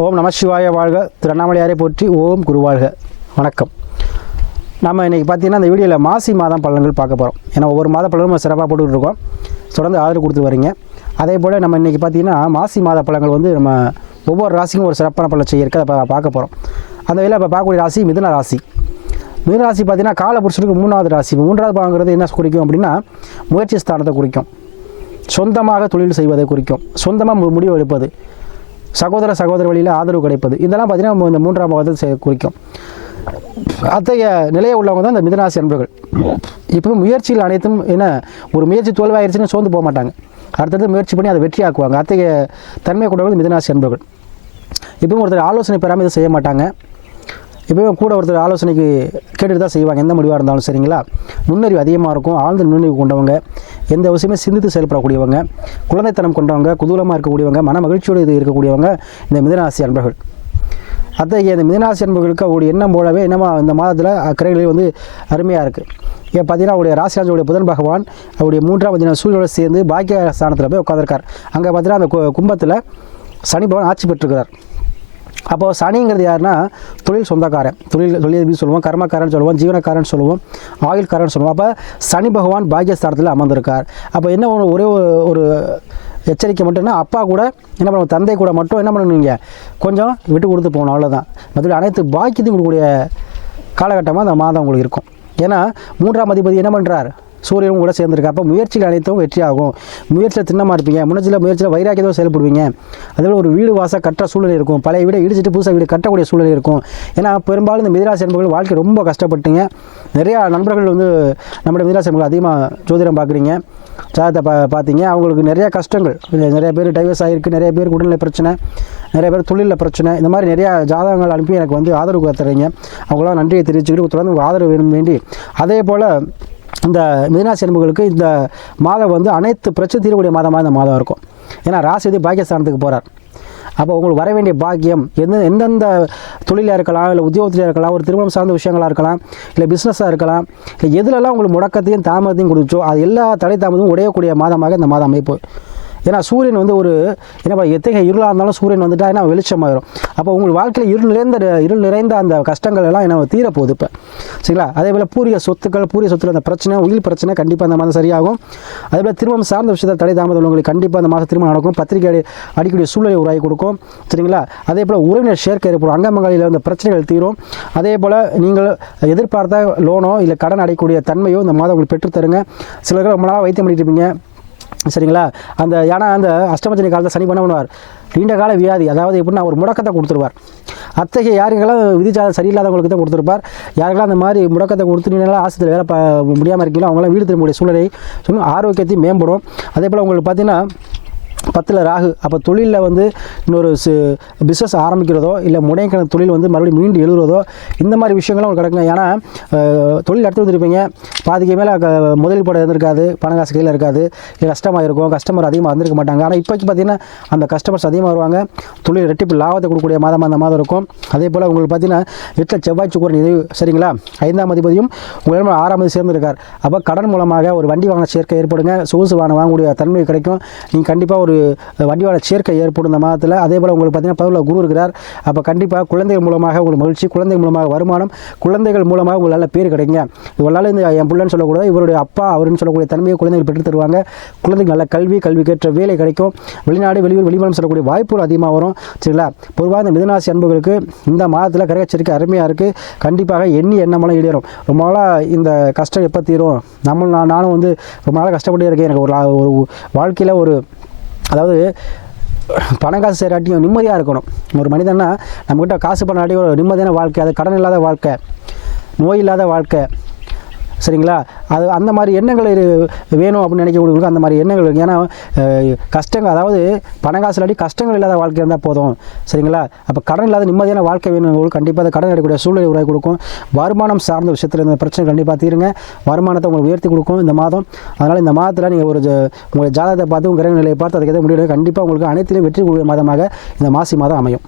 ஓம் நம சிவாய வாழ்க. திருவண்ணாமலையாரை போற்றி ஓம் குருவாழ்க வணக்கம். நம்ம இன்றைக்கி பார்த்தீங்கன்னா இந்த வீடியோவில் மாசி மாதம் பலன்கள் பார்க்க போகிறோம் ஏன்னா ஒவ்வொரு மாத பலனும் சிறப்பாக போட்டுக்கிட்டு இருக்கோம். தொடர்ந்து ஆதரவு கொடுத்து வரீங்க. அதே போல் நம்ம இன்றைக்கி பார்த்தீங்கன்னா மாசி மாத பலன்கள் வந்து நம்ம ஒவ்வொரு ராசிக்கும் ஒரு சிறப்பான பலன் செய்ய இருக்கு அதை பார்க்க போகிறோம் அந்த வேலை இப்போ பார்க்கக்கூடிய ராசி மிதுன ராசி. மிதுன ராசி பார்த்தீங்கன்னா காலபுருஷனுக்கு மூணாவது ராசி. மூன்றாவது பாகங்கிறது என்ன குறிக்கும் அப்படின்னா முயற்சி ஸ்தானத்தை குறிக்கும். சொந்தமாக தொழில் செய்வதை குறிக்கும். சொந்தமாக முடிவு எடுப்பது. சகோதர சகோதர வழியில் ஆதரவு கிடைப்பது. இதெல்லாம் பார்த்தீங்கன்னா இந்த மூன்றாம் பாகத்தில் குறிக்கும். அத்தகைய நிலையை உள்ளவங்க தான் இந்த மிதராசி அன்பர்கள். இப்போ முயற்சிகள் அனைத்தும் என்ன ஒரு முயற்சி தோல்வாயிருச்சுன்னு சோர்ந்து போக மாட்டாங்க. அடுத்தது முயற்சி பண்ணி அதை வெற்றியாக்குவாங்க. அத்தகைய தன்மை கொண்டவர்கள் மிதராசி அன்பர்கள். இப்போ ஒருத்தர் ஆலோசனை பெறாமல் இதை செய்ய மாட்டாங்க. இப்போவும் கூட ஒருத்தர் ஆலோசனைக்கு கேட்டுட்டு தான் செய்வாங்க. எந்த முடிவாக இருந்தாலும் சரிங்களா? நுண்ணறிவு அதிகமாக இருக்கும். ஆழ்ந்த நுண்ணறிவு கொண்டவங்க எந்த விஷயமே சிந்தித்து செயல்படக்கூடியவங்க குழந்தைத்தனம் கொண்டவங்க குதூலமாக இருக்கக்கூடியவங்க மன மகிழ்ச்சியோடு இது இருக்கக்கூடியவங்க இந்த மிதனாசி அன்பர்கள். அத்தகைய இந்த மிதனாசி அன்பர்களுக்கு அவருடைய எண்ணம் போலவே என்னமா இந்த மாதத்தில் கிரைகளில் வந்து அருமையாக இருக்குது ஏன் பார்த்தீங்கன்னா அவருடைய ராசிராஜனுடைய புதன் பகவான் அவருடைய மூன்றாம் தின சூழ்நிலை சேர்ந்து பாக்கிய ஸ்தானத்தில் போய் உட்காந்துருக்கார் அங்கே பார்த்தீங்கன்னா அந்த கும்பத்தில் சனி பகவான் ஆட்சி பெற்றிருக்கிறார். அப்போது சனிங்கிறது யாருன்னா தொழில் சொந்தக்காரன். தொழில் தொழில் சொல்லுவோம். கர்மக்காரன் சொல்லுவோம். ஜீவனக்காரன் சொல்லுவோம். ஆயுள்காரன் சொல்லுவோம். அப்போ சனி பகவான் பாக்கியஸ்தானத்தில் அமர்ந்திருக்கார். அப்போ என்ன ஒரே ஒரு- ஒரு எச்சரிக்கை மட்டும்னா அப்பா கூட என்ன பண்ணுவோம் தந்தை கூட மட்டும் என்ன பண்ணுவீங்க? கொஞ்சம் விட்டு கொடுத்து போகணும் அவ்வளோதான் மற்றபடி அனைத்து பாக்கியத்தையும் கொடுக்கக்கூடிய காலகட்டமாக அந்த மாதம் உங்களுக்கு இருக்கும். ஏன்னா மூன்றாம் அதிபதி என்ன பண்ணுறார் சூரியனும் கூட சேர்ந்துருக்கு. அப்போ முயற்சிகள் அனைத்தும் வெற்றியாகும். முயற்சியில் திண்ணமாக இருப்பீங்க. முன்னச்சில் முயற்சியில் வைராக்கியத்தோடு செயல்படுவீங்க. அதேபோல் ஒரு வீடு வாச கட்டுற சூழ்நிலை இருக்கும். பழைய வீடை இடிச்சிட்டு புதுசாக வீடு கட்டக்கூடிய சூழ்நிலை இருக்கும். ஏன்னா பெரும்பாலும் இந்த மிதிராசி என்பவர்கள் வாழ்க்கை ரொம்ப கஷ்டப்பட்டீங்க. நிறையா நண்பர்கள் வந்து நம்முடைய மிதிராசி என்பவர்கள் அதிகமாக ஜோதிடம் பார்க்குறீங்க. ஜாதகத்தை பா பார்த்தீங்க. அவங்களுக்கு நிறைய கஷ்டங்கள். நிறைய பேர் டைவர்ஸ் ஆகிருக்கு நிறைய பேர் உடல்நிலை பிரச்சனை. நிறைய பேர் தொழிலில் பிரச்சனை. இந்த மாதிரி நிறையா ஜாதகங்கள் அனுப்பி எனக்கு வந்து ஆதரவு தர்றீங்க அவங்களாம் நன்றியை தெரிவிச்சுக்கிட்டு தொடர்ந்து உங்கள் ஆதரவு வேணும் வேண்டி. அதே போல் இந்த மீனாசி அன்புகளுக்கு இந்த மாதம் வந்து அனைத்து பிரச்சனை தீரக்கூடிய மாதமாக இந்த மாதம் இருக்கும். ஏன்னா ராசிபதி பாக்கியஸ்தானத்துக்கு போகிறார் அப்போ உங்களுக்கு வர வேண்டிய பாக்கியம் எந்த எந்தெந்த தொழிலாக இருக்கலாம் இல்லை உத்தியோகத்திலாக இருக்கலாம் ஒரு திருமணம் சார்ந்த விஷயங்களாக இருக்கலாம் இல்லை பிஸ்னஸாக இருக்கலாம் இல்லை எதுலெல்லாம் உங்களுக்கு முடக்கத்தையும் தாமதத்தையும் கொடுத்தோ அது எல்லா தடை தாமதமும் உடையக்கூடிய மாதமாக இந்த மாதம் அமைப்பு ஏன்னா சூரியன் வந்து ஒரு என்ன எத்தகைய இருளாக இருந்தாலும் சூரியன் வந்துட்டா என்ன வெளிச்சமாயிரும் அப்போ உங்கள் வாழ்க்கையில் இருள் நிறைந்த இருள் நிறைந்த அந்த கஷ்டங்கள் எல்லாம் என்ன தீரப்போகுது இப்போ. சரிங்களா? அதே போல் பூரிய சொத்துக்கள் பூரிய சொத்துல அந்த பிரச்சனை உயிர் பிரச்சனை கண்டிப்பாக அந்த மாதம் சரியாகும். அதே போல் திருமணம் சார்ந்த விஷயத்தில் தடை தாமதம் உள்ளவங்களுக்கு கண்டிப்பாக அந்த மாதம் திருமணம் நடக்கும். பத்திரிகை அடி அடிக்கக்கூடிய சூழ்நிலை உருவாகி கொடுக்கும். சரிங்களா? அதே போல் உறவினர் சேர்க்கை ஏற்படும். அங்கமங்களில் அந்த பிரச்சனைகள் தீரும். அதே போல் நீங்கள் எதிர்பார்த்த லோனோ இல்லை கடன் அடையக்கூடிய தன்மையோ இந்த மாதம் உங்களுக்கு பெற்றுத்தருங்க. சிலர்கள் ரொம்ப நாளாக வைத்தியம் பண்ணிட்டு இருப்பீங்க. சரிங்களா? அந்த ஏன்னா அந்த அஷ்டமச்சனி காலத்தில் சனி பண்ண பண்ணுவார். நீண்ட கால வியாதி அதாவது எப்படின்னா ஒரு முடக்கத்தை கொடுத்துருவார். அத்தகைய யாருக்கெல்லாம் விதிச்சாத சரியில்லாதவங்களுக்கு தான் கொடுத்துருப்பார். யாருக்கெல்லாம் அந்த மாதிரி முடக்கத்தை கொடுத்து நீங்களாம் ஆஸ்பத்திரி வேலை ப முடியாமல் இருக்கீங்களோ அவங்களாம் வீடு திரும்பக்கூடிய சூழ்நிலை சொல்லி ஆரோக்கியத்தையும் மேம்படும். அதே போல் உங்களுக்கு பார்த்தீங்கன்னா பத்தில் ராகு அப்போ தொழிலில் வந்து இன்னொரு பிஸ்னஸ் ஆரம்பிக்கிறதோ இல்லை முனைக்கிற தொழில் வந்து மறுபடியும் மீண்டு எழுதுறதோ இந்த மாதிரி விஷயங்களும் உங்களுக்கு கிடக்குங்க ஏன்னா தொழில் எடுத்து வந்திருப்பீங்க. பாதிக்கு மேலே முதலீடு படம் இருந்திருக்காது பணம் காசு கையில் இருக்காது இல்லை கஷ்டமாக இருக்கும் கஸ்டமர் அதிகமாக வந்திருக்க மாட்டாங்க. ஆனால் இப்போக்கி பார்த்தீங்கன்னா அந்த கஸ்டமர்ஸ் அதிகமாக வருவாங்க. தொழில் ரெட்டிப்பு லாபத்தை கொடுக்கக்கூடிய மாதமாக அந்த மாதம் இருக்கும். அதே போல் உங்களுக்கு பார்த்தீங்கன்னா வீட்டில் செவ்வாய் சுக்கரன் இது சரிங்களா? ஐந்தாம் அதிபதியும் உங்களிடம் ஆறாம் தேதி சேர்ந்திருக்கார். அப்போ கடன் மூலமாக ஒரு வண்டி வாங்கின சேர்க்கை ஏற்படுங்க. சொகுசு வாகனம் வாங்கக்கூடிய தன்மை கிடைக்கும். நீங்கள் கண்டிப்பாக ஒரு வண்டியோட சேர்க்கை ஏற்படும் இந்த மாதத்தில். அதே போல் உங்களுக்கு பார்த்தீங்கன்னா பதிவில் குரு இருக்கிறார். அப்போ கண்டிப்பாக குழந்தைகள் மூலமாக உங்களுக்கு மகிழ்ச்சி குழந்தை மூலமாக வருமானம் குழந்தைகள் மூலமாக உங்களால் பேர் கிடைங்க இவளால் இந்த என் பிள்ளைன்னு சொல்லக்கூடாது இவருடைய அப்பா அவருன்னு சொல்லக்கூடிய தன்மையை குழந்தைகள் பெற்று தருவாங்க. குழந்தைகள் நல்ல கல்வி கல்வி கேற்ற வேலை கிடைக்கும். வெளிநாடு வெளியூர் வெளிமாநிலம் சொல்லக்கூடிய வாய்ப்புகள் அதிகமாக வரும். சரிங்களா? பொதுவாக இந்த மிதனாசி அன்புகளுக்கு இந்த மாதத்தில் கிரகச்சரிக்கை அருமையாக இருக்குது கண்டிப்பாக எண்ணி எண்ணமெல்லாம் ஈடேறும். ரொம்ப நாளாக இந்த கஷ்டம் எப்போ தீரும்? நம்ம நான் நானும் வந்து ரொம்ப நாளாக கஷ்டப்பட்டு இருக்கேன். எனக்கு ஒரு வாழ்க்கையில் ஒரு அதாவது பணம் காசு சேராட்டியும் நிம்மதியாக இருக்கணும். ஒரு மனிதன்னா நம்மக்கிட்ட காசு பண்ணாட்டி ஒரு நிம்மதியான வாழ்க்கை அது கடன் இல்லாத வாழ்க்கை நோய் இல்லாத வாழ்க்கை சரிங்களா? அது அந்த மாதிரி எண்ணங்கள் வேணும் அப்படின்னு நினைக்கக்கூடியவங்களுக்கு அந்த மாதிரி எண்ணங்கள் இருக்குது ஏன்னா கஷ்டங்கள் அதாவது பணம் காசு இல்லாட்டி கஷ்டங்கள் இல்லாத வாழ்க்கை இருந்தால் போதும். சரிங்களா? அப்போ கடன் இல்லாத நிம்மதியான வாழ்க்கை வேணுங்களுக்கு கண்டிப்பாக அந்த கடன் எடுக்கக்கூடிய சூழ்நிலை உருவாக்கி கொடுக்கும். வருமானம் சார்ந்த விஷயத்தில் இந்த பிரச்சனை கண்டிப்பாக தீருங்க. வருமானத்தை உங்களுக்கு உயர்த்தி கொடுக்கும் இந்த மாதம். அதனால் இந்த மாதத்தில் நீங்கள் ஒரு உங்களுடைய ஜாதகத்தை பார்த்து உங்கள் கிரக நிலையை பார்த்து அதுக்கேற்ற முடிவு கண்டிப்பாக உங்களுக்கு அனைத்திலும் வெற்றி கூடிய மாதமாக இந்த மாசி மாதம் அமையும்.